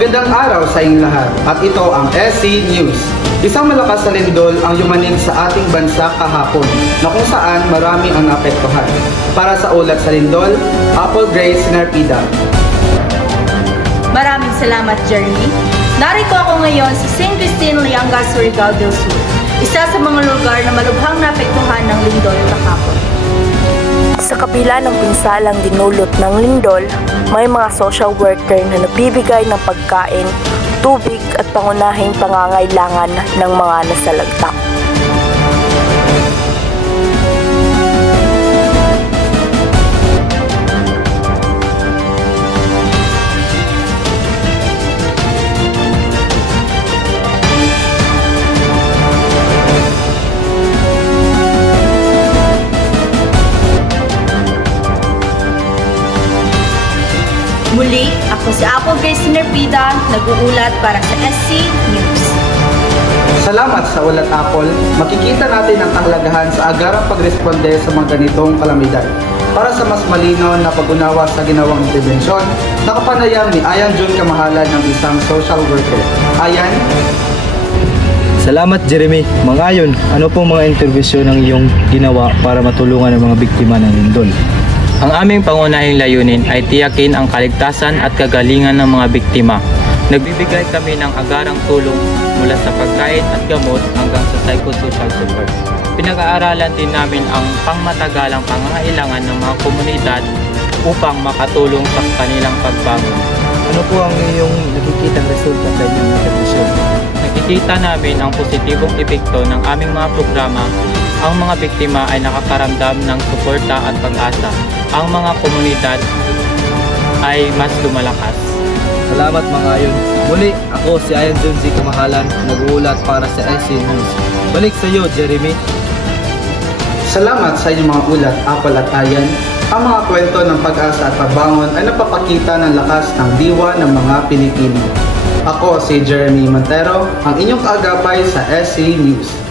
Magandang araw sa inyong lahat at ito ang SC News. Isang malakas na lindol ang yumanig sa ating bansa kahapon na kung saan marami ang naapektuhan. Para sa ulat sa lindol, Apple Grace Sinarpida. Maraming salamat, Jeremy. Narito ako ngayon sa St. Christine, Lianga, Surigao del Sur, isa sa mga lugar na malubhang naapektuhan ng lindol kahapon. Sa kabila ng pinsalang dinulot ng lindol, may mga social worker na nagbibigay ng pagkain, tubig at pangunahing pangangailangan ng mga nasalagtak. Muli, ako si Apple Grace Sinarpida, nag-uulat para sa SC News. Salamat sa ulat, Apple. Makikita natin ang kahalagahan sa agarang pagresponde sa mga ganitong kalamidad. Para sa mas malinaw na pag-unawa sa ginawang intervensyon, nakapanayam ni Ayan June Kamahalan ng isang social worker. Ayan? Salamat, Jeremy. Mangayon, ano pong mga interbensyon ang iyong ginawa para matulungan ang mga biktima ng lindol? Ang aming pangunahing layunin ay tiyakin ang kaligtasan at kagalingan ng mga biktima. Nagbibigay kami ng agarang tulong mula sa pagkain at gamot hanggang sa psychosocial support. Pinag-aaralan din namin ang pangmatagalang pangangailangan ng mga komunidad upang makatulong sa kanilang pagbangon. Ano po ang iyong nakikitang resulta sa inyong intervensyon? Nakikita namin ang positibong epekto ng aming mga programa. Ang mga biktima ay nakakaramdam ng suporta at pag-asa. Ang mga komunidad ay mas lumalakas. Salamat, Mangayon. Muli, ako si Ayan June Kamahalan, nag-uulat para sa SC News. Balik sa iyo, Jeremy. Salamat sa inyong mga ulat, Apple at Ayan. Ang mga kwento ng pag-asa at pagbangon ay napapakita ng lakas ng diwa ng mga Pilipino. Ako si Jeremy Montero, ang inyong kaagapay sa SC News.